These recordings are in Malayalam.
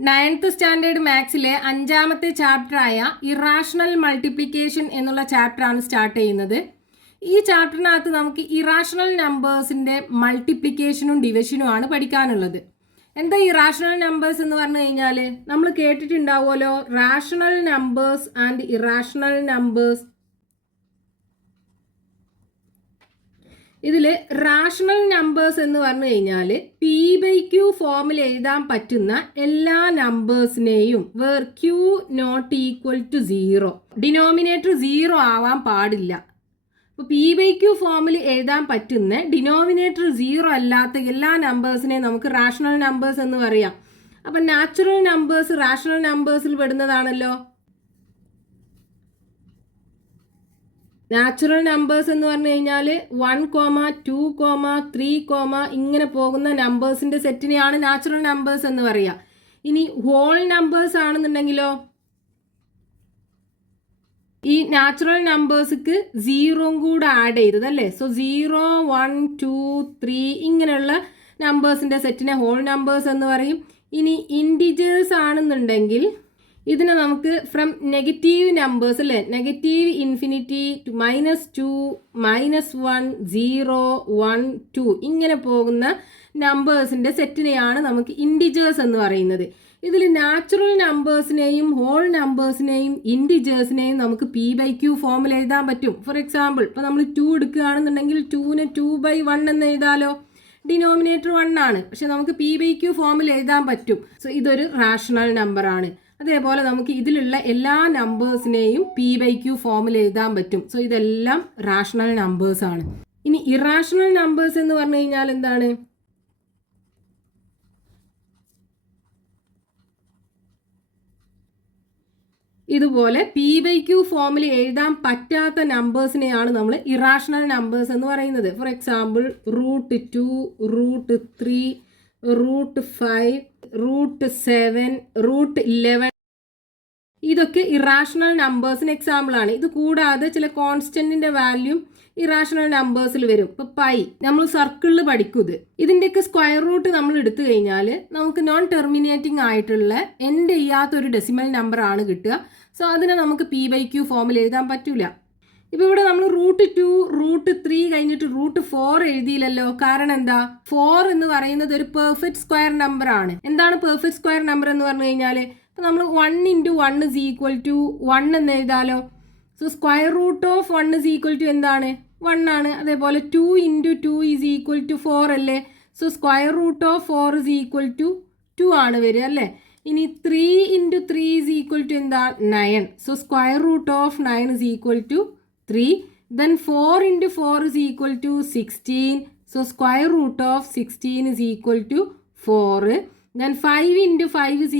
9th സ്റ്റാൻഡേർഡ് മാത്സിലെ 5ാമത്തെ ചാപ്റ്ററായ ഇറാഷണൽ മൾട്ടിപ്ലിക്കേഷൻ എന്നുള്ള ചാപ്റ്ററാണ് സ്റ്റാർട്ട് ചെയ്യുന്നത്. ഈ ചാപ്റ്ററിനകത്ത് നമുക്ക് ഇറാഷണൽ നമ്പേഴ്സിൻ്റെ മൾട്ടിപ്ലിക്കേഷനും ഡിവിഷനും ആണ് പഠിക്കാനുള്ളത്. എന്താ ഇറാഷണൽ നമ്പേഴ്സ് എന്ന് പറഞ്ഞു കഴിഞ്ഞാൽ നമ്മൾ കേട്ടിട്ടുണ്ടാവുമല്ലോ, rational numbers and irrational numbers. ഇതിൽ റാഷണൽ നമ്പേഴ്സ് എന്ന് പറഞ്ഞു കഴിഞ്ഞാൽ P/Q ഫോമിൽ എഴുതാൻ പറ്റുന്ന എല്ലാ നമ്പേഴ്സിനെയും where Q not equal to 0, denominator 0 ആവാൻ പാടില്ല. അപ്പോൾ P/Q ഫോമിൽ എഴുതാൻ പറ്റുന്ന ഡിനോമിനേറ്റർ 0 അല്ലാത്ത എല്ലാ നമ്പേഴ്സിനെയും നമുക്ക് റാഷണൽ നമ്പേഴ്സ് എന്ന് പറയാം. അപ്പം നാച്ചുറൽ നമ്പേഴ്സ് റാഷണൽ നമ്പേഴ്സിൽ പെടുന്നതാണല്ലോ. നാച്ചുറൽ നമ്പേഴ്സ് എന്ന് പറഞ്ഞു കഴിഞ്ഞാൽ 1, 2, 3, ഇങ്ങനെ പോകുന്ന നമ്പേഴ്സിൻ്റെ സെറ്റിനെയാണ് നാച്ചുറൽ നമ്പേഴ്സ് എന്ന് പറയുക. ഇനി ഹോൾ നമ്പേഴ്സ് ആണെന്നുണ്ടെങ്കിലോ, ഈ നാച്ചുറൽ നമ്പേഴ്സ്ക്ക് 0 കൂടെ ആഡ് ചെയ്തത് അല്ലേ. സോ 0, 1, 2, 3 ഇങ്ങനെയുള്ള നമ്പേഴ്സിൻ്റെ സെറ്റിനെ ഹോൾ നമ്പേഴ്സ് എന്ന് പറയും. ഇനി ഇൻഡിജേഴ്സ് ആണെന്നുണ്ടെങ്കിൽ ഇതിനെ നമുക്ക് ഫ്രം നെഗറ്റീവ് നമ്പേഴ്സ് അല്ലേ, നെഗറ്റീവ് ഇൻഫിനിറ്റി ടു -2, -1, 0, 1, 2 ഇങ്ങനെ പോകുന്ന നമ്പേഴ്സിൻ്റെ സെറ്റിനെയാണ് നമുക്ക് ഇൻഡിജേഴ്സ് എന്ന് പറയുന്നത്. ഇതിൽ നാച്ചുറൽ നമ്പേഴ്സിനെയും ഹോൾ നമ്പേഴ്സിനെയും ഇൻഡിജേഴ്സിനെയും നമുക്ക് P/Q ഫോമിൽ എഴുതാൻ പറ്റും. ഫോർ എക്സാമ്പിൾ, ഇപ്പോൾ നമ്മൾ 2 എടുക്കുകയാണെന്നുണ്ടെങ്കിൽ 2നെ 2/1 എന്ന് എഴുതാലോ. ഡിനോമിനേറ്റർ 1 ആണ്, പക്ഷെ നമുക്ക് P/Q ഫോമിൽ എഴുതാൻ പറ്റും. സോ ഇതൊരു റാഷണൽ നമ്പർ ആണ്. അതേപോലെ നമുക്ക് ഇതിലുള്ള എല്ലാ നമ്പേഴ്സിനെയും P/Q ഫോമിൽ എഴുതാൻ പറ്റും. സോ ഇതെല്ലാം റാഷണൽ നമ്പേഴ്സ് ആണ്. ഇനി ഇറാഷണൽ നമ്പേഴ്സ് എന്ന് പറഞ്ഞു കഴിഞ്ഞാൽ എന്താണ്? ഇതുപോലെ P/Q ഫോമിൽ എഴുതാൻ പറ്റാത്ത നമ്പേഴ്സിനെയാണ് നമ്മൾ ഇറാഷണൽ നമ്പേഴ്സ് എന്ന് പറയുന്നത്. ഫോർ എക്സാമ്പിൾ √2, √3, √5, √7, √11 ഇതൊക്കെ ഇറാഷണൽ നമ്പേഴ്സിന് എക്സാമ്പിൾ ആണ്. ഇത് കൂടാതെ ചില കോൺസ്റ്റന്റിന്റെ വാല്യൂ ഇറാഷണൽ നമ്പേഴ്സിൽ വരും. ഇപ്പോൾ പൈ നമ്മൾ സർക്കിളിൽ പഠിക്കും. ഇതിൻ്റെയൊക്കെ സ്ക്വയർ റൂട്ട് നമ്മൾ എടുത്തു കഴിഞ്ഞാൽ നമുക്ക് നോൺ ടെർമിനേറ്റിംഗ് ആയിട്ടുള്ള എൻഡ് ചെയ്യാത്തൊരു ഡെസിമൽ നമ്പർ ആണ് കിട്ടുക. സോ അതിനെ നമുക്ക് P/Q ഫോമിൽ എഴുതാൻ പറ്റൂല. ഇപ്പോൾ ഇവിടെ നമ്മൾ √2, √3 കഴിഞ്ഞിട്ട് √4 എഴുതിയില്ലല്ലോ. കാരണം എന്താ? 4 എന്ന് പറയുന്നത് ഒരു പെർഫെക്റ്റ് സ്ക്വയർ നമ്പർ ആണ്. എന്താണ് പെർഫെക്റ്റ് സ്ക്വയർ നമ്പർ എന്ന് പറഞ്ഞു കഴിഞ്ഞാൽ ഇപ്പോൾ നമ്മൾ 1 × 1 = 1 എന്ന് എഴുതാലോ. സോ സ്ക്വയർ റൂട്ട് ഓഫ് 1 = എന്താണ്? 1 ആണ്. അതേപോലെ 2 × 2 = 4 അല്ലേ. സോ സ്ക്വയർ റൂട്ട് ഓഫ് 4 = 2 ആണ് വരിക അല്ലേ. ഇനി 3 × 3 = എന്താ? 9. So square root of 9 = 3. Then 4 × 4 = 16. So square root of 16 = 4. Then 5 × 5 =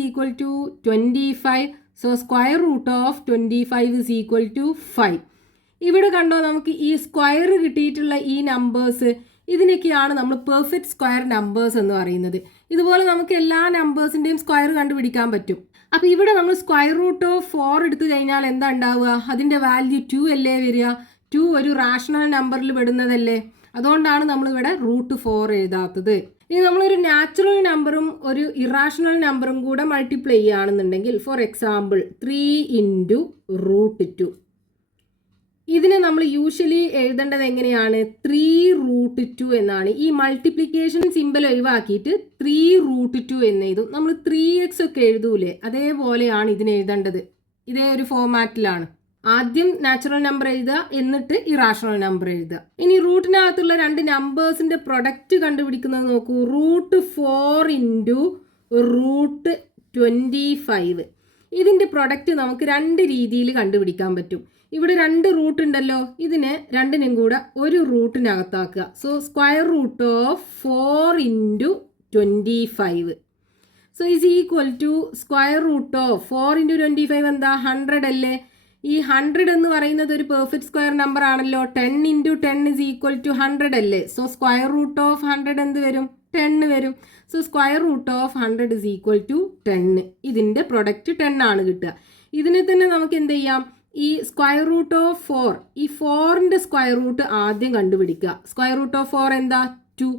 25. So square root of 25 = 5. ഇവിടെ കണ്ടോ, നമുക്ക് ഈ സ്ക്വയർ കിട്ടിയിട്ടുള്ള ഈ നമ്പേഴ്സ്, ഇതിനൊക്കെയാണ് നമ്മൾ പെർഫെക്റ്റ് സ്ക്വയർ നമ്പേഴ്സ് എന്ന് പറയുന്നത്. ഇതുപോലെ നമുക്ക് എല്ലാ നമ്പേഴ്സിൻ്റെയും സ്ക്വയർ കണ്ടുപിടിക്കാൻ പറ്റും. അപ്പോൾ ഇവിടെ നമ്മൾ സ്ക്വയർ റൂട്ട് ഓഫ് 4 എടുത്തു കഴിഞ്ഞാൽ എന്താ ഉണ്ടാവുക? അതിൻ്റെ വാല്യൂ 2 അല്ലേ വരിക. 2 ഒരു റാഷണൽ നമ്പറിൽ പെടുന്നതല്ലേ. അതുകൊണ്ടാണ് നമ്മളിവിടെ √4 എഴുതാത്തത്. ഇനി നമ്മളൊരു നാച്ചുറൽ നമ്പറും ഒരു ഇറാഷണൽ നമ്പറും കൂടെ മൾട്ടിപ്ലൈ ചെയ്യുകയാണെന്നുണ്ടെങ്കിൽ, ഫോർ എക്സാമ്പിൾ 3 × √2, ഇതിനെ നമ്മൾ യൂഷ്വലി എഴുതേണ്ടത് എങ്ങനെയാണ്? 3√2 എന്നാണ്. ഈ മൾട്ടിപ്ലിക്കേഷൻ സിമ്പിൾ ഒഴിവാക്കിയിട്ട് 3√2 എന്ന് എഴുതും. നമ്മൾ 3x ഒക്കെ എഴുതൂലേ, അതേപോലെയാണ് ഇതിനെ എഴുതേണ്ടത്. ഇതേ ഒരു ഫോമാറ്റിലാണ്. ആദ്യം നാച്ചുറൽ നമ്പർ എഴുതുക, എന്നിട്ട് ഇറാഷണൽ നമ്പർ എഴുതുക. ഇനി റൂട്ടിനകത്തുള്ള രണ്ട് നമ്പേഴ്സിന്റെ പ്രൊഡക്റ്റ് കണ്ടുപിടിക്കുന്നത് നോക്കൂ. √4 × √25 ഇതിന്റെ പ്രൊഡക്റ്റ് നമുക്ക് രണ്ട് രീതിയിൽ കണ്ടുപിടിക്കാൻ പറ്റും. ഇവിടെ 2 റൂട്ട് ഉണ്ടല്ലോ, ഇതിനെ രണ്ടിനും കൂടെ ഒരു റൂട്ടിനകത്താക്കുക. So square root of 4 × 25 so is equal to square root of 4 × 25 എന്താ? 100 അല്ലേ. ഈ 100 എന്ന് പറയുന്നത് ഒരു പെർഫെക്റ്റ് സ്ക്വയർ നമ്പർ ആണല്ലോ. 10 × 10 = 100 അല്ലേ. സോ സ്ക്വയർ റൂട്ട് ഓഫ് 100 എന്ത് വരും? 10 വരും. So square root of 100 = 10. ഇതിൻ്റെ പ്രൊഡക്റ്റ് 10 ആണ് കിട്ടുക. ഇതിനെ തന്നെ നമുക്ക് എന്ത് ചെയ്യാം? ഈ സ്ക്വയർ റൂട്ട് ഓഫ് 4, ഈ 4ന്റെ സ്ക്വയർ റൂട്ട് ആദ്യം കണ്ടുപിടിക്കുക. സ്ക്വയർ റൂട്ട് ഓഫ് 4 എന്താ? 2.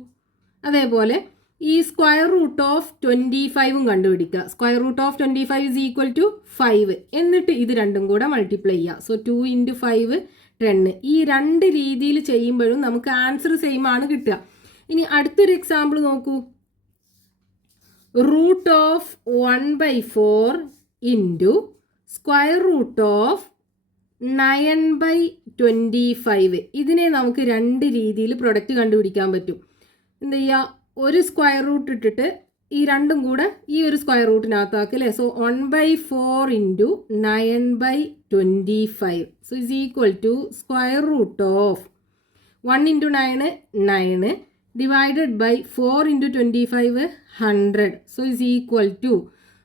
അതേപോലെ ഈ സ്ക്വയർ റൂട്ട് ഓഫ് 25 കണ്ടുപിടിക്കുക. Square root of 25 is equal to 5. എന്നിട്ട് ഇത് രണ്ടും കൂടെ മൾട്ടിപ്ലൈ ചെയ്യുക. സോ 2 × 5 10. ഈ രണ്ട് രീതിയിൽ ചെയ്യുമ്പോഴും നമുക്ക് ആൻസർ സെയിം ആണ് കിട്ടുക. ഇനി അടുത്തൊരു എക്സാമ്പിൾ നോക്കൂ. Root of 1/4 into square root of 9/25. ഇതിനെ നമുക്ക് രണ്ട് രീതിയിൽ പ്രൊഡക്റ്റ് കണ്ടുപിടിക്കാൻ പറ്റും. എന്താ ചെയ്യുക, ഒരു സ്ക്വയർ റൂട്ട് ഇട്ടിട്ട് ഈ രണ്ടും കൂടെ ഈ ഒരു സ്ക്വയർ റൂട്ടിനകത്താക്കുക അല്ലേ. So 1/4 into 9/25. So is equal to square root of 1 × 9 9 divided by 4 × 25 100. So is equal to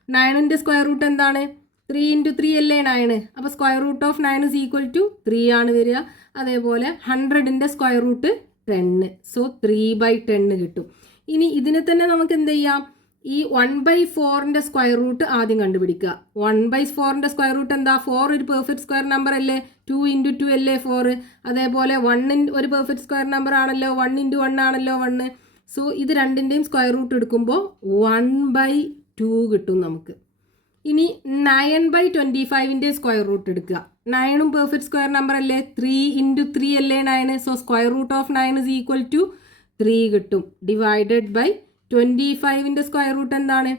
9ൻ്റെ സ്ക്വയർ റൂട്ട് എന്താണ്? 3 × 3 അല്ലേ 9. അപ്പോൾ square root of 9 is equal to 3 ആണ് വരിക. അതേപോലെ 100ൻ്റെ സ്ക്വയർ റൂട്ട് 10. സോ 3/10 കിട്ടും. ഇനി ഇതിനെ തന്നെ നമുക്ക് എന്ത് ചെയ്യാം, ഈ 1/4ൻ്റെ സ്ക്വയർ റൂട്ട് ആദ്യം കണ്ടുപിടിക്കുക. 1/4ൻ്റെ സ്ക്വയർ റൂട്ട് എന്താ? 4 ഒരു പെർഫെക്റ്റ് സ്ക്വയർ നമ്പർ അല്ലേ, 2 × 2 അല്ലേ 4. അതേപോലെ 1 ഒരു പെർഫെക്റ്റ് സ്ക്വയർ നമ്പർ ആണല്ലോ, 1 × 1 ആണല്ലോ 1. സോ ഇത് രണ്ടിൻ്റെയും സ്ക്വയർ റൂട്ട് എടുക്കുമ്പോൾ 1/2 കിട്ടും നമുക്ക്. ഇനി 9/25ൻ്റെ സ്ക്വയർ റൂട്ട് എടുക്കുക. 9ഉം പെർഫെക്റ്റ് സ്ക്വയർ നമ്പർ അല്ലേ, 3 × 3 അല്ലേ 9. So square root of 9 is equal to 3 കിട്ടും. ഡിവൈഡഡ് ബൈ 25ൻ്റെ സ്ക്വയർ റൂട്ട് എന്താണ്?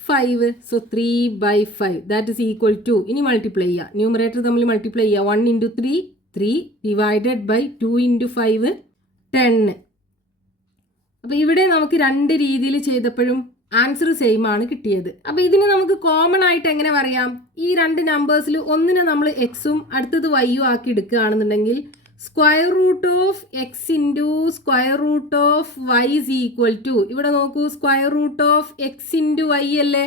5. So 3/5 that is equal to, ഇനി മൾട്ടിപ്ലൈ ചെയ്യുക, ന്യൂമറേറ്റർ തമ്മിൽ മൾട്ടിപ്ലൈ ചെയ്യുക. 1 × 3 3 ഡിവൈഡഡ് ബൈ 2 × 5 10. അപ്പോൾ ഇവിടെ നമുക്ക് രണ്ട് രീതിയിൽ ചെയ്തപ്പോഴും ആൻസർ സെയിം ആണ് കിട്ടിയത്. അപ്പോൾ ഇതിന് നമുക്ക് കോമൺ ആയിട്ട് എങ്ങനെ പറയാം? ഈ രണ്ട് നമ്പേഴ്സിൽ ഒന്നിനെ നമ്മൾ എക്സും അടുത്തത് വൈയും ആക്കി എടുക്കുകയാണെന്നുണ്ടെങ്കിൽ square root of x into square root of y is equal to, ഇവിടെ നോക്കൂ, square root of x into y അല്ലേ.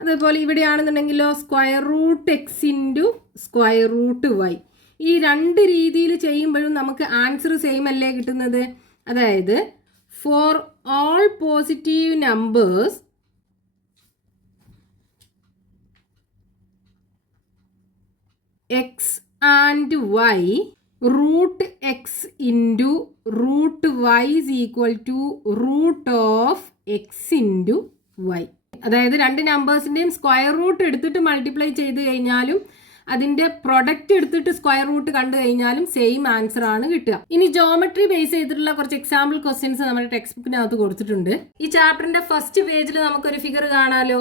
അതേപോലെ ഇവിടെയാണെന്നുണ്ടെങ്കിലോ square root x into square root y. ഈ രണ്ട് രീതിയിൽ ചെയ്യുമ്പോഴും നമുക്ക് ആൻസർ സെയിം അല്ലേ കിട്ടുന്നത്. അതായത് for all positive numbers x and y, root x into root y is equal to root of x into y. അതായത് രണ്ട് നമ്പേഴ്സിൻ്റെയും സ്ക്വയർ റൂട്ട് എടുത്തിട്ട് മൾട്ടിപ്ലൈ ചെയ്ത് കഴിഞ്ഞാലും അതിൻ്റെ പ്രൊഡക്റ്റ് എടുത്തിട്ട് സ്ക്വയർ റൂട്ട് കണ്ടു കഴിഞ്ഞാലും സെയിം ആൻസർ ആണ് കിട്ടുക. ഇനി ജോമെട്രി ബേസ് ചെയ്തിട്ടുള്ള കുറച്ച് എക്സാമ്പിൾ ക്വസ്റ്റ്യൻസ് നമ്മുടെ ടെക്സ്റ്റ് ബുക്കിനകത്ത് കൊടുത്തിട്ടുണ്ട്. ഈ ചാപ്റ്ററിന്റെ ഫസ്റ്റ് പേജിൽ നമുക്കൊരു ഫിഗർ കാണാലോ.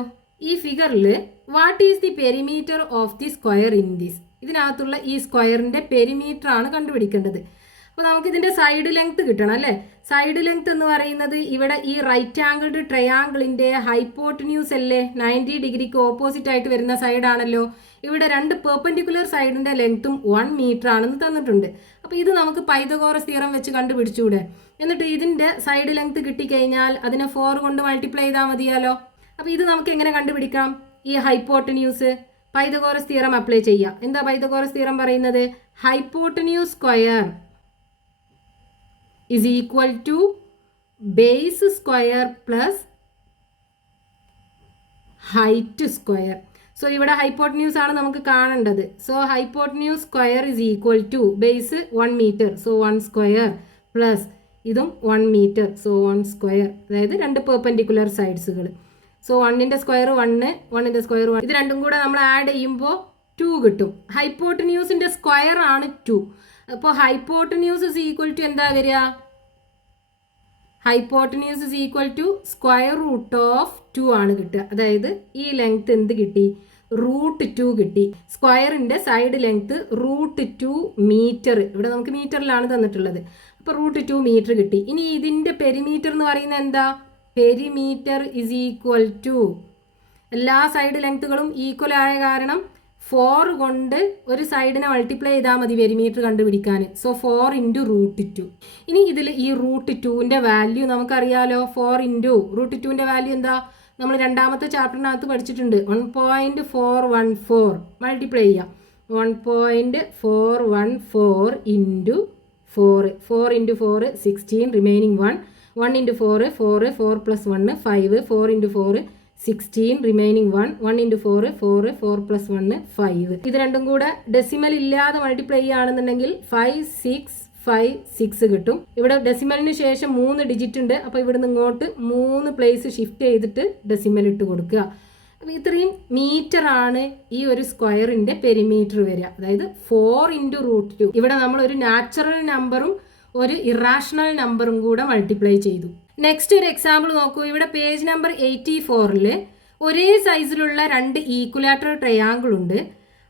ഈ ഫിഗറിൽ what is the perimeter of the square in this, ഇതിനകത്തുള്ള ഈ സ്ക്വയറിന്റെ പെരിമീറ്റർ ആണ് കണ്ടുപിടിക്കേണ്ടത്. അപ്പോൾ നമുക്ക് ഇതിന്റെ സൈഡ് ലെങ്ത് കിട്ടണം അല്ലേ. സൈഡ് ലെങ്ത് എന്ന് പറയുന്നത് ഇവിടെ ഈ റൈറ്റ് ആംഗിൾഡ് ട്രയാങ്കിളിന്റെ ഹൈപ്പോട്ടന്യൂസ് അല്ലേ, 90 ഡിഗ്രിക്ക് ഓപ്പോസിറ്റ് ആയിട്ട് വരുന്ന സൈഡ് ആണല്ലോ. ഇവിടെ രണ്ട് പെർപെൻഡിക്കുലർ സൈഡിന്റെ ലെങ്ത്തും 1 മീറ്റർ ആണെന്ന് തന്നിട്ടുണ്ട്. അപ്പോൾ ഇത് നമുക്ക് പൈതഗോറസ് തിയറം വെച്ച് കണ്ടുപിടിച്ചൂടെ. എന്നിട്ട് ഇതിന്റെ സൈഡ് ലെങ്ത് കിട്ടിക്കഴിഞ്ഞാൽ അതിനെ 4 കൊണ്ട് മൾട്ടിപ്ലൈ ചെയ്താൽ മതിയാലോ. അപ്പോൾ ഇത് നമുക്ക് എങ്ങനെ കണ്ടുപിടിക്കാം? ഈ ഹൈപ്പോട്ടന്യൂസ് പൈതഗോറസ് തിയറം അപ്ലൈ ചെയ്യാം. എന്താ പൈതഗോറസ് തിയറം പറയുന്നത്? Hypotenuse square is equal to base square plus height square. So ഇവിടെ ഹൈപ്പോട്ടന്യൂസ് ആണ് നമുക്ക് കാണേണ്ടത്. So hypotenuse square is equal to base 1 metre, so 1 square plus ഇതും 1 മീറ്റർ, സോ 1 സ്ക്വയർ. അതായത് രണ്ട് പെർപെൻഡിക്കുലർ സൈഡ്സുകൾ. സോ 1ൻ്റെ സ്ക്വയർ 1, 1ൻ്റെ സ്ക്വയർ 1. ഇത് രണ്ടും കൂടെ നമ്മൾ ആഡ് ചെയ്യുമ്പോൾ 2 കിട്ടും. ഹൈപ്പോട്ടന്യൂസിൻ്റെ സ്ക്വയർ ആണ് 2. അപ്പോൾ ഹൈപ്പോട്ടന്യൂസ് ഇസ് ഈക്വൽ ടു എന്താ വരിക? Hypotenuse is equal to square root of 2 ആണ് കിട്ടുക. അതായത് ഈ ലെങ്ത് എന്ത് കിട്ടി? റൂട്ട് 2 കിട്ടി. സ്ക്വയറിൻ്റെ സൈഡ് ലെങ്ത് റൂട്ട് 2 മീറ്റർ, ഇവിടെ നമുക്ക് മീറ്ററിലാണ് തന്നിട്ടുള്ളത്. അപ്പോൾ റൂട്ട് 2 മീറ്റർ കിട്ടി. ഇനി ഇതിൻ്റെ പെരിമീറ്റർ എന്ന് പറയുന്നത് എന്താ? പെരിമീറ്റർ ഇസ് ഈക്വൽ ടു, എല്ലാ സൈഡ് ലെങ്ത്തുകളും ഈക്വൽ ആയ കാരണം 4 കൊണ്ട് ഒരു സൈഡിനെ മൾട്ടിപ്ലൈ ചെയ്താൽ മതി പെരിമീറ്റർ കണ്ടുപിടിക്കാൻ. So 4 × root 2. ഇനി ഇതിൽ ഈ റൂട്ട് 2ൻ്റെ വാല്യൂ നമുക്കറിയാലോ. 4 × റൂട്ട് 2ൻ്റെ വാല്യൂ എന്താ? നമ്മൾ രണ്ടാമത്തെ ചാപ്റ്ററിനകത്ത് പഠിച്ചിട്ടുണ്ട്. 1.414 മൾട്ടിപ്ലൈ ചെയ്യാം. 1.414 × 4, 4 × 4 16, റിമൈനിങ് 1, 1 × 4 4, 4 + 1 5, 4 × 4 16, റിമൈനിങ് 1, 1 × 4 4, 4 + 1 5. ഇത് രണ്ടും കൂടെ ഡെസിമൽ ഇല്ലാതെ മൾട്ടിപ്ലൈ ചെയ്യുകയാണെന്നുണ്ടെങ്കിൽ 5 6 6 കിട്ടും. ഇവിടെ ഡെസിമലിന് ശേഷം 3 ഡിജിറ്റ് ഉണ്ട്. അപ്പോൾ ഇവിടുന്ന് ഇങ്ങോട്ട് 3 പ്ലേസ് ഷിഫ്റ്റ് ചെയ്തിട്ട് ഡെസിമൽ ഇട്ട് കൊടുക്കുക. അപ്പോൾ ഇത്രയും മീറ്റർ ആണ് ഈ ഒരു സ്ക്വയറിന്റെ പെരിമീറ്റർ വരിക. അതായത് 4 × √2. ഇവിടെ നമ്മൾ ഒരു നാച്ചുറൽ നമ്പറും ഒരു ഇറാഷണൽ നമ്പറും കൂടെ മൾട്ടിപ്ലൈ ചെയ്തു. നെക്സ്റ്റ് ഒരു എക്സാമ്പിൾ നോക്കൂ. ഇവിടെ പേജ് നമ്പർ 84 ഒരേ സൈസിലുള്ള 2 ഈക്വലാറ്ററൽ ട്രയാങ്കിൾ ഉണ്ട്.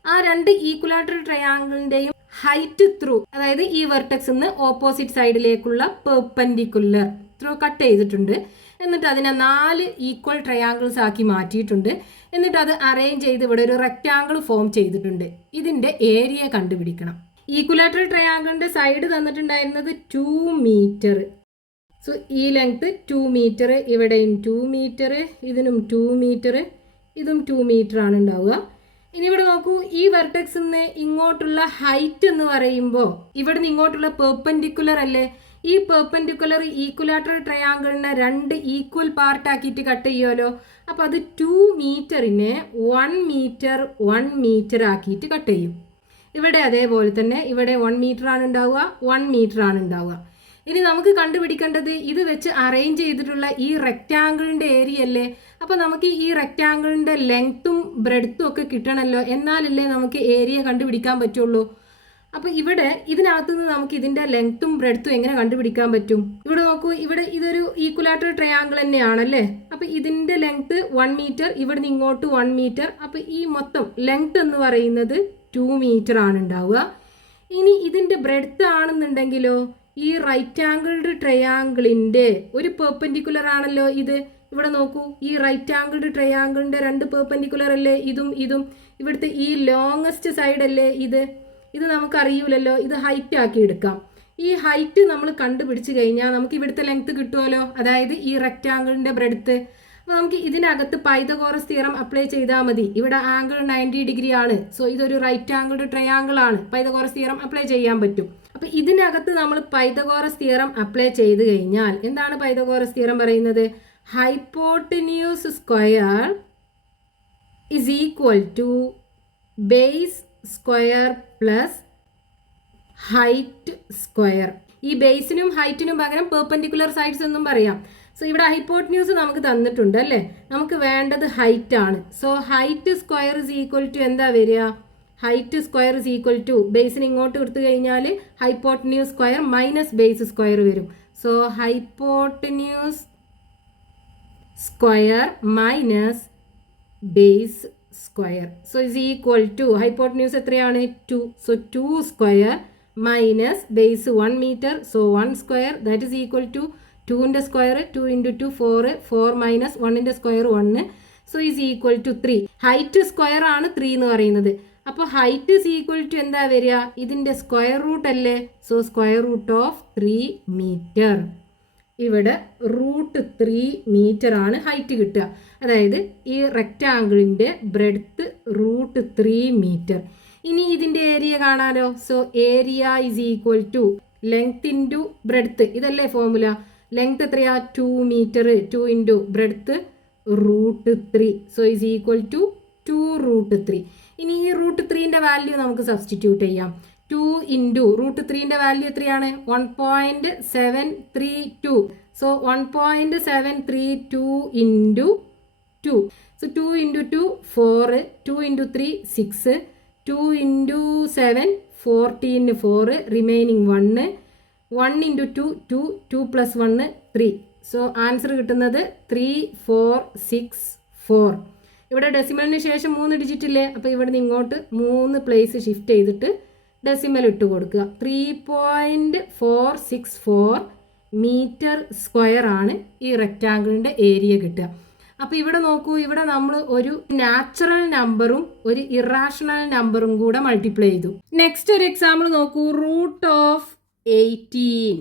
ആ 2 ഈക്വലാറ്ററൽ ട്രയാങ്കിളിന്റെയും ഹൈറ്റ് ത്രൂ, അതായത് ഈ വെർട്ടെക്സ് നിന്ന് ഓപ്പോസിറ്റ് സൈഡിലേക്കുള്ള പെർപെൻഡിക്കുലർ ത്രൂ കട്ട് ചെയ്തിട്ടുണ്ട്. എന്നിട്ട് അതിനെ 4 ഈക്വൽ ട്രയാങ്കിൾസ് ആക്കി മാറ്റിയിട്ടുണ്ട്. എന്നിട്ട് അത് അറേഞ്ച് ചെയ്ത് ഇവിടെ ഒരു റെക്റ്റാങ്കിൾ ഫോം ചെയ്തിട്ടുണ്ട്. ഇതിന്റെ ഏരിയ കണ്ടുപിടിക്കണം. ഈക്വലാറ്ററൽ ട്രയാങ്കിളിന്റെ സൈഡ് തന്നിട്ടുണ്ടായിരുന്നത് 2 മീറ്റർ. സോ ഈ ലെങ്ത് 2 മീറ്റർ, ഇവിടെയും 2 മീറ്റർ, ഇതിനും 2 മീറ്റർ, ഇതും 2 മീറ്റർ ആണ് ഉണ്ടാവുക. ഇനി ഇവിടെ നോക്കൂ, ഈ വെർട്ടെക്സിൽ നിന്ന് ഇങ്ങോട്ടുള്ള ഹൈറ്റ് എന്ന് പറയുമ്പോൾ ഇവിടെ നിന്ന് ഇങ്ങോട്ടുള്ള പെർപെൻഡിക്കുലർ അല്ലേ? ഈ പെർപെൻഡിക്കുലർ ഈക്വലാറ്ററൽ ട്രയാങ്കിളിനെ 2 ഈക്വൽ പാർട്ട് ആക്കിയിട്ട് കട്ട് ചെയ്യുമല്ലോ. അപ്പോൾ അത് 2 മീറ്ററിനെ 1 മീറ്റർ 1 മീറ്റർ ആക്കിയിട്ട് കട്ട് ചെയ്യും. ഇവിടെ അതേപോലെ തന്നെ ഇവിടെ 1 മീറ്റർ ആണ് ഉണ്ടാവുക, 1 മീറ്റർ ആണ് ഉണ്ടാവുക. ഇനി നമുക്ക് കണ്ടുപിടിക്കേണ്ടത് ഇത് വെച്ച് അറേഞ്ച് ചെയ്തിട്ടുള്ള ഈ റെക്റ്റാങ്കിളിൻ്റെ ഏരിയ അല്ലേ. അപ്പോൾ നമുക്ക് ഈ റെക്റ്റാങ്കിളിൻ്റെ ലെങ്ത്തും ബ്രെഡ്ത്തും ഒക്കെ കിട്ടണമല്ലോ, എന്നാലല്ലേ നമുക്ക് ഏരിയ കണ്ടുപിടിക്കാൻ പറ്റുള്ളൂ. അപ്പോൾ ഇവിടെ ഇതിനകത്ത് നിന്ന് നമുക്ക് ഇതിൻ്റെ ലെങ്ത്തും ബ്രെഡ്ത്തും എങ്ങനെ കണ്ടുപിടിക്കാൻ പറ്റും? ഇവിടെ നോക്കൂ, ഇവിടെ ഇതൊരു ഈക്വലാറ്ററൽ ട്രയാങ്കിൾ തന്നെയാണല്ലേ. അപ്പോൾ ഇതിൻ്റെ ലെങ്ത്ത് 1 മീറ്റർ, ഇവിടെ നിന്ന് ഇങ്ങോട്ട് 1 മീറ്റർ. അപ്പോൾ ഈ മൊത്തം ലെങ്ത്ത് എന്ന് പറയുന്നത് 2 മീറ്റർ ആണ് ഉണ്ടാവുക. ഇനി ഇതിൻ്റെ ബ്രെഡ്ത്ത് ആണെന്നുണ്ടെങ്കിലോ, ഈ റൈറ്റ് ആംഗിൾഡ് ട്രയാങ്കിളിൻ്റെ ഒരു പെർപെൻഡിക്കുലർ ആണല്ലോ ഇത്. ഇവിടെ നോക്കൂ, ഈ റൈറ്റ് ആംഗിൾഡ് ട്രയാങ്കിളിൻ്റെ 2 പെർപെൻഡിക്കുലർ അല്ലേ ഇതും ഇതും. ഇവിടുത്തെ ഈ ലോങ്ങസ്റ്റ് സൈഡ് അല്ലേ ഇത്. ഇത് നമുക്കറിയൂലല്ലോ, ഇത് ഹൈറ്റ് ആക്കി എടുക്കാം. ഈ ഹൈറ്റ് നമ്മൾ കണ്ടുപിടിച്ച് കഴിഞ്ഞാൽ നമുക്ക് ഇവിടുത്തെ ലെങ്ത്ത് കിട്ടുമല്ലോ, അതായത് ഈ റെക്റ്റാങ്കിളിൻ്റെ ബ്രെഡ്ത്ത്. അപ്പോൾ നമുക്ക് ഇതിനകത്ത് പൈതഗോറസ് തിയറം അപ്ലൈ ചെയ്താൽ മതി. ഇവിടെ ആംഗിൾ 90 ഡിഗ്രി ആണ്. സോ ഇതൊരു റൈറ്റ് ആംഗിൾഡ് ട്രയാങ്കിൾ ആണ്. പൈതഗോറസ് തിയറം അപ്ലൈ ചെയ്യാൻ പറ്റും. അപ്പോൾ ഇതിനകത്ത് നമ്മൾ പൈതഗോറസ് തിയറം അപ്ലൈ ചെയ്ത് കഴിഞ്ഞാൽ എന്താണ് പൈതഗോറസ് തിയറം പറയുന്നത്? Hypotenuse square is equal to base square plus height square. ഈ ബേസിനും ഹൈറ്റിനും പകരം പെർപെൻഡിക്കുലർ സൈഡ്സ് എന്നും പറയാം. സോ ഇവിടെ ഹൈപ്പോട്ടന്യൂസ് നമുക്ക് തന്നിട്ടുണ്ട് അല്ലേ. നമുക്ക് വേണ്ടത് ഹൈറ്റ് ആണ്. So height square is equal to എന്താ വരിക? Height square is equal to ബേസിന് ഇങ്ങോട്ട് എടുത്തു കഴിഞ്ഞാൽ hypotenuse square minus base square വരും. So hypotenuse square minus base square. So is equal to hypotenuse എത്രയാണ്? 2. So 2 square minus base 1 metre. So 1 square that is equal to 2ൻ്റെ സ്ക്വയർ 2 × 2 4, 4 മൈനസ് 1ൻ്റെ square 1. So is equal to 3. Height square ആണ് 3 എന്ന് പറയുന്നത്. അപ്പോൾ ഹൈറ്റ് ഇസ് ഈക്വൽ ടു എന്താ വരിക? ഇതിൻ്റെ സ്ക്വയർ റൂട്ട് അല്ലേ. So square root of 3 metre. ഇവിടെ √3 മീറ്റർ ആണ് ഹൈറ്റ് കിട്ടുക. അതായത് ഈ റെക്റ്റാങ്കിളിൻ്റെ ബ്രെഡ്ത്ത് √3 മീറ്റർ. ഇനി ഇതിൻ്റെ ഏരിയ കാണാലോ. So area is equal to length into breadth. ഇതല്ലേ ഫോർമുല. ലെങ്ത് എത്രയാ? 2 metre. 2 into breadth √3. So is equal to 2√3. ഇനി ഈ √3ൻ്റെ വാല്യൂ നമുക്ക് സബ്സ്റ്റിറ്റ്യൂട്ട് ചെയ്യാം. 2 ഇൻറ്റു √3ൻ്റെ വാല്യൂ എത്രയാണ്? 1.732. So 1.732 into 2. So 2 into 2 4, 2 into 3 6, 2 into 7 14, 4 remaining 1, 1 into 2 2, 2 plus 1 3. So answer കിട്ടുന്നത് 3464. ഇവിടെ ഡെസിമലിന് ശേഷം 3 ഡിജിറ്റ് ഇല്ലേ. അപ്പോൾ ഇവിടെ നിന്ന് ഇങ്ങോട്ട് 3 പ്ലേസ് ഷിഫ്റ്റ് ചെയ്തിട്ട് ഡെസിമൽ ഇട്ട് കൊടുക്കുക. 3.464 മീറ്റർ സ്ക്വയർ ആണ് ഈ റെക്റ്റാങ്കിളിൻ്റെ ഏരിയ കിട്ടുക. അപ്പോൾ ഇവിടെ നോക്കൂ, ഇവിടെ നമ്മൾ ഒരു നാച്ചുറൽ നമ്പറും ഒരു ഇറാഷണൽ നമ്പറും കൂടെ മൾട്ടിപ്ലൈ ചെയ്തു. നെക്സ്റ്റ് ഒരു എക്സാമ്പിൾ നോക്കൂ. √18.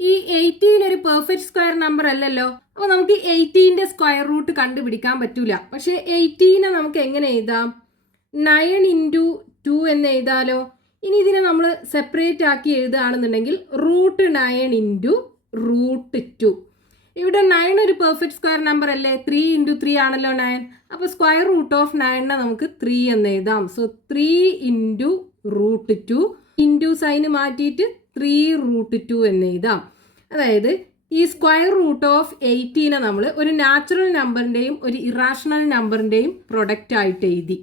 ഈ 18 ഒരു പെർഫെക്റ്റ് സ്ക്വയർ നമ്പർ അല്ലല്ലോ. അപ്പോൾ നമുക്ക് 18ൻ്റെ സ്ക്വയർ റൂട്ട് കണ്ടുപിടിക്കാൻ പറ്റൂല. പക്ഷേ 18നെ നമുക്ക് എങ്ങനെ എഴുതാം? 9 ഇൻറ്റു 2 എന്ന് എഴുതാലോ. ഇനി ഇതിനെ നമ്മൾ സെപ്പറേറ്റ് ആക്കി എഴുതുകയാണെന്നുണ്ടെങ്കിൽ √9 ഇൻറ്റു √2. ഇവിടെ 9 ഒരു പെർഫെക്റ്റ് സ്ക്വയർ നമ്പർ അല്ലേ. 3 ഇൻറ്റു 3 ആണല്ലോ 9. അപ്പോൾ സ്ക്വയർ റൂട്ട് ഓഫ് 9നെ നമുക്ക് 3 എന്ന് എഴുതാം. സോ 3 ഇൻറ്റു √2 ഇൻറ്റു സൈന് മാറ്റിയിട്ട് 3√2 എന്ന് എഴുതാം. അതായത് ഈ സ്ക്വയർ റൂട്ട് ഓഫ് 18 നമ്മൾ ഒരു നാച്ചുറൽ നമ്പറിൻ്റെയും ഒരു ഇറാഷണൽ നമ്പറിൻ്റെയും പ്രൊഡക്റ്റ് ആയിട്ട് എഴുതി.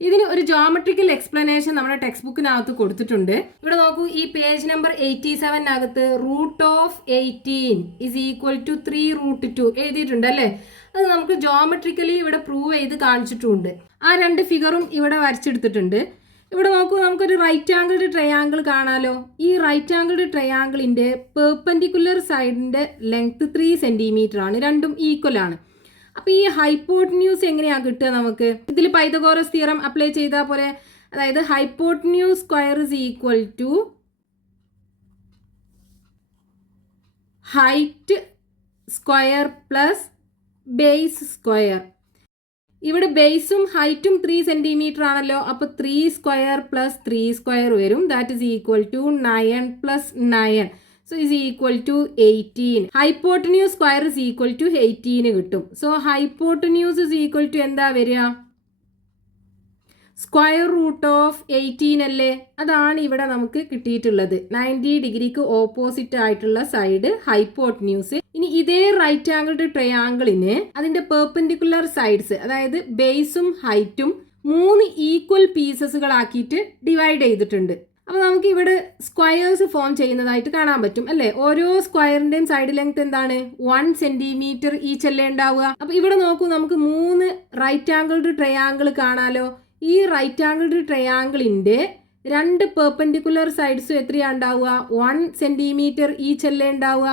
ഇതിന് ഒരു ജോമെട്രിക്കൽ എക്സ്പ്ലനേഷൻ നമ്മുടെ ടെക്സ്റ്റ് ബുക്കിനകത്ത് കൊടുത്തിട്ടുണ്ട്. ഇവിടെ നോക്കൂ, ഈ page number 87 root of 18 is equal to 3√2 എഴുതിയിട്ടുണ്ട് അല്ലേ. അത് നമുക്ക് ജോമെട്രിക്കലി ഇവിടെ പ്രൂവ് ചെയ്ത് കാണിച്ചിട്ടുണ്ട്. ആ രണ്ട് ഫിഗറും ഇവിടെ വരച്ചെടുത്തിട്ടുണ്ട്. ഇവിടെ നോക്കൂ, നമുക്കൊരു റൈറ്റ് ആംഗിൾഡ് ട്രയാങ്കിൾ കാണാലോ. ഈ റൈറ്റ് ആംഗിൾഡ് ട്രയാങ്കിളിന്റെ പെർപെൻഡിക്കുലർ സൈഡിന്റെ ലെങ്ത് 3 സെന്റിമീറ്റർ ആണ്. രണ്ടും ഈക്വൽ ആണ്. അപ്പോൾ ഈ ഹൈപ്പോട്ടന്യൂസ് എങ്ങനെയാണ് കിട്ടുക നമുക്ക്? ഇതിൽ പൈതഗോറസ് തിയറം അപ്ലൈ ചെയ്താൽ പോലെ, അതായത് hypotenuse square is equal to height square plus base square. ഇവിടെ ബേസും ഹൈറ്റും 3 സെന്റിമീറ്റർ ആണല്ലോ. അപ്പോൾ 3 സ്ക്വയർ പ്ലസ് 3 സ്ക്വയർ വരും. That is equal to 9 plus 9. So is equal to 18. Hypotenuse square is equal to 18 കിട്ടും. So hypotenuse is equal to എന്താ വരിക? സ്ക്വയർ റൂട്ട് ഓഫ് 18 അല്ലേ. അതാണ് ഇവിടെ നമുക്ക് കിട്ടിയിട്ടുള്ളത്. 90 ഡിഗ്രിക്ക് ഓപ്പോസിറ്റ് ആയിട്ടുള്ള സൈഡ് ഹൈപ്പോട്ടന്യൂസ്. ഇനി ഇതേ റൈറ്റ് ആംഗിൾഡ് ട്രയാങ്കിളിന് അതിന്റെ പെർപെൻഡിക്കുലർ സൈഡ്സ്, അതായത് ബേസും ഹൈറ്റും 3 ഈക്വൽ പീസസുകളാക്കിയിട്ട് ഡിവൈഡ് ചെയ്തിട്ടുണ്ട്. അപ്പോൾ നമുക്ക് ഇവിടെ സ്ക്വയേഴ്സ് ഫോം ചെയ്യുന്നതായിട്ട് കാണാൻ പറ്റും അല്ലേ. ഓരോ സ്ക്വയറിന്റെയും സൈഡ് ലെങ്ത് എന്താണ്? 1 സെന്റിമീറ്റർ ഈച്ച് അല്ലേ ഉണ്ടാവുക. അപ്പോൾ ഇവിടെ നോക്കൂ, നമുക്ക് 3 റൈറ്റ് ആംഗിൾഡ് ട്രയാങ്കിൾ കാണാലോ. ഈ റൈറ്റ് ആംഗിൾഡ് ട്രയാങ്കിളിന്റെ 2 പെർപെൻഡിക്കുലർ സൈഡ്സും എത്രയാണ് ഉണ്ടാവുക? 1 സെന്റിമീറ്റർ ഈച്ച് അല്ലേ ഉണ്ടാവുക.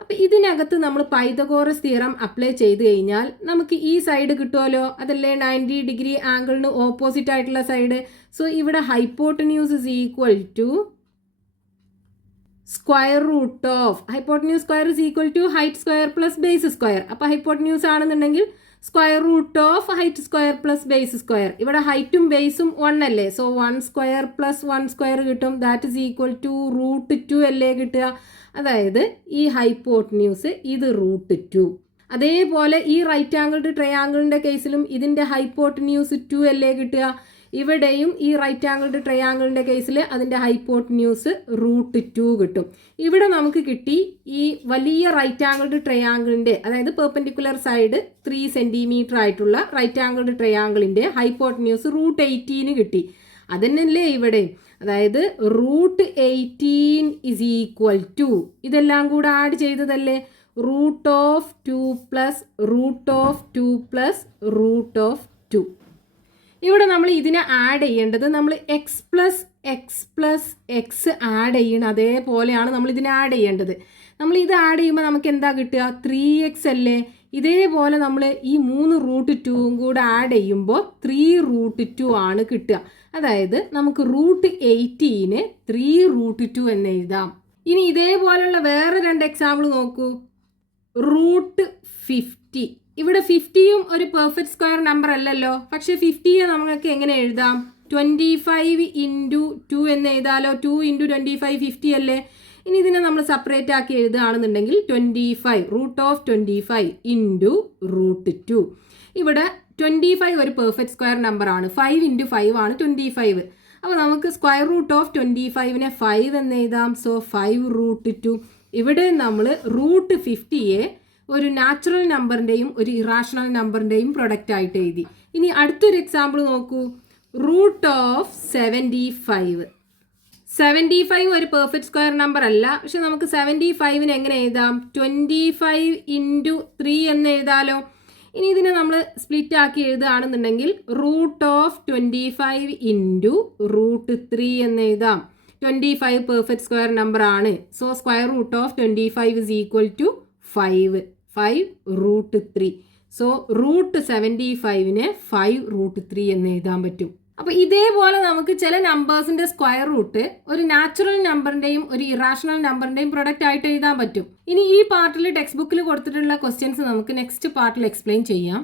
അപ്പം ഇതിനകത്ത് നമ്മൾ പൈതഗോറസ് തിയറം അപ്ലൈ ചെയ്ത് കഴിഞ്ഞാൽ നമുക്ക് ഈ സൈഡ് കിട്ടുമല്ലോ. അതല്ലേ 90 ഡിഗ്രി ആംഗിളിന് ഓപ്പോസിറ്റ് ആയിട്ടുള്ള സൈഡ്. സോ ഇവിടെ hypotenuse is equal to square root of hypotenuse square is equal to height square plus base square. അപ്പോൾ ഹൈപ്പോട്ടന്യൂസ് ആണെന്നുണ്ടെങ്കിൽ square root of height square plus base square. ഇവിടെ ഹൈറ്റും ബേസും 1 അല്ലേ. സോ 1 സ്ക്വയർ പ്ലസ് 1 സ്ക്വയർ കിട്ടും. ദാറ്റ് ഇസ് ഈക്വൽ ടു √2 അല്ലേ കിട്ടുക. അതായത് ഈ ഹൈപ്പോട്ടന്യൂസ് ഇത് √2. അതേപോലെ ഈ റൈറ്റ് ആംഗിൾഡ് ട്രയാങ്കിളിന്റെ കേസിലും ഇതിന്റെ ഹൈപ്പോട്ടന്യൂസ് 2 അല്ലേ കിട്ടുക. ഇവിടെയും ഈ റൈറ്റ് ആംഗിൾഡ് ട്രയാങ്കിളിന്റെ കേസിൽ അതിന്റെ ഹൈപ്പോട്ടന്യൂസ് √2 കിട്ടും. ഇവിടെ നമുക്ക് കിട്ടി ഈ വലിയ റൈറ്റ് ആംഗിൾഡ് ട്രയാങ്കിളിന്റെ, അതായത് പെർപെൻഡിക്കുലർ സൈഡ് 3 സെന്റിമീറ്റർ ആയിട്ടുള്ള റൈറ്റ് ആംഗിൾഡ് ട്രയാങ്കിളിന്റെ ഹൈപ്പോട്ടന്യൂസ് √18 കിട്ടി. അതന്നെയല്ലേ ഇവിടെ. അതായത് √18 ഇസ് ഈക്വൽ ടു, ഇതെല്ലാം കൂടെ ആഡ് ചെയ്തതല്ലേ, √2 പ്ലസ് √2 പ്ലസ് √2. ഇവിടെ നമ്മൾ ഇതിനെ ആഡ് ചെയ്യേണ്ടത്, നമ്മൾ എക്സ് പ്ലസ് എക്സ് ആഡ് ചെയ്യണം. അതേപോലെയാണ് നമ്മൾ ഇതിനെ ആഡ് ചെയ്യേണ്ടത്. നമ്മൾ ഇത് ആഡ് ചെയ്യുമ്പോൾ നമുക്ക് എന്താ കിട്ടുക? 3x അല്ലേ. ഇതേപോലെ നമ്മൾ ഈ 3 √2 കൂടെ ആഡ് ചെയ്യുമ്പോൾ 3√2 ആണ് കിട്ടുക. അതായത് നമുക്ക് √18 3√2 എന്ന് എഴുതാം. ഇനി ഇതേപോലെയുള്ള വേറെ 2 എക്സാമ്പിൾ നോക്കൂ. √50. ഇവിടെ 50യും ഒരു പെർഫെക്റ്റ് സ്ക്വയർ നമ്പർ അല്ലല്ലോ. പക്ഷെ 50യെ നമുക്ക് എങ്ങനെ എഴുതാം? 25 × 2 എന്ന് എഴുതാലോ. 2 × 25 50 അല്ലേ. ഇനി ഇതിനെ നമ്മൾ സെപ്പറേറ്റ് ആക്കി എഴുതുകയാണെന്നുണ്ടെങ്കിൽ 25 √25 × √2. ഇവിടെ 25 ഒരു പെർഫെക്റ്റ് സ്ക്വയർ നമ്പർ ആണ്. 5 × 5 ആണ് 25. അപ്പോൾ നമുക്ക് സ്ക്വയർ റൂട്ട് ഓഫ് 25നെ 5 എന്ന് എഴുതാം. സോ 5√2. ഇവിടെ നമ്മൾ √50യെ ഒരു നാച്ചുറൽ നമ്പറിൻ്റെയും ഒരു ഇറാഷണൽ നമ്പറിൻ്റെയും പ്രൊഡക്റ്റ് ആയിട്ട് എഴുതി. ഇനി അടുത്തൊരു എക്സാമ്പിൾ നോക്കൂ. √75. 75 ഒരു പെർഫെക്റ്റ് സ്ക്വയർ നമ്പർ അല്ല. പക്ഷെ നമുക്ക് 75നെ എങ്ങനെ എഴുതാം? 25 × 3 എന്ന് എഴുതാലോ. ഇനി ഇതിനെ നമ്മൾ സ്പ്ലിറ്റ് ആക്കി എഴുതുകയാണെന്നുണ്ടെങ്കിൽ √25 × √3 എന്ന് എഴുതാം. 25 പെർഫെക്റ്റ് സ്ക്വയർ നമ്പർ ആണ്. So square root of 25 is equal to 5 √3. So √75നെ 5√3 എന്ന് എഴുതാൻ പറ്റും. അപ്പോൾ ഇതേപോലെ നമുക്ക് ചില നമ്പേഴ്സിന്റെ സ്ക്വയർ റൂട്ട് ഒരു നാച്ചുറൽ നമ്പറിന്റെയും ഒരു ഇറാഷണൽ നമ്പറിന്റെയും പ്രൊഡക്റ്റ് ആയിട്ട് എഴുതാൻ പറ്റും. ഇനി ഈ പാർട്ടിൽ ടെക്സ്റ്റ് ബുക്കിൽ കൊടുത്തിട്ടുള്ള ക്വസ്റ്റ്യൻസ് നമുക്ക് നെക്സ്റ്റ് പാർട്ടിൽ എക്സ്പ്ലെയിൻ ചെയ്യാം.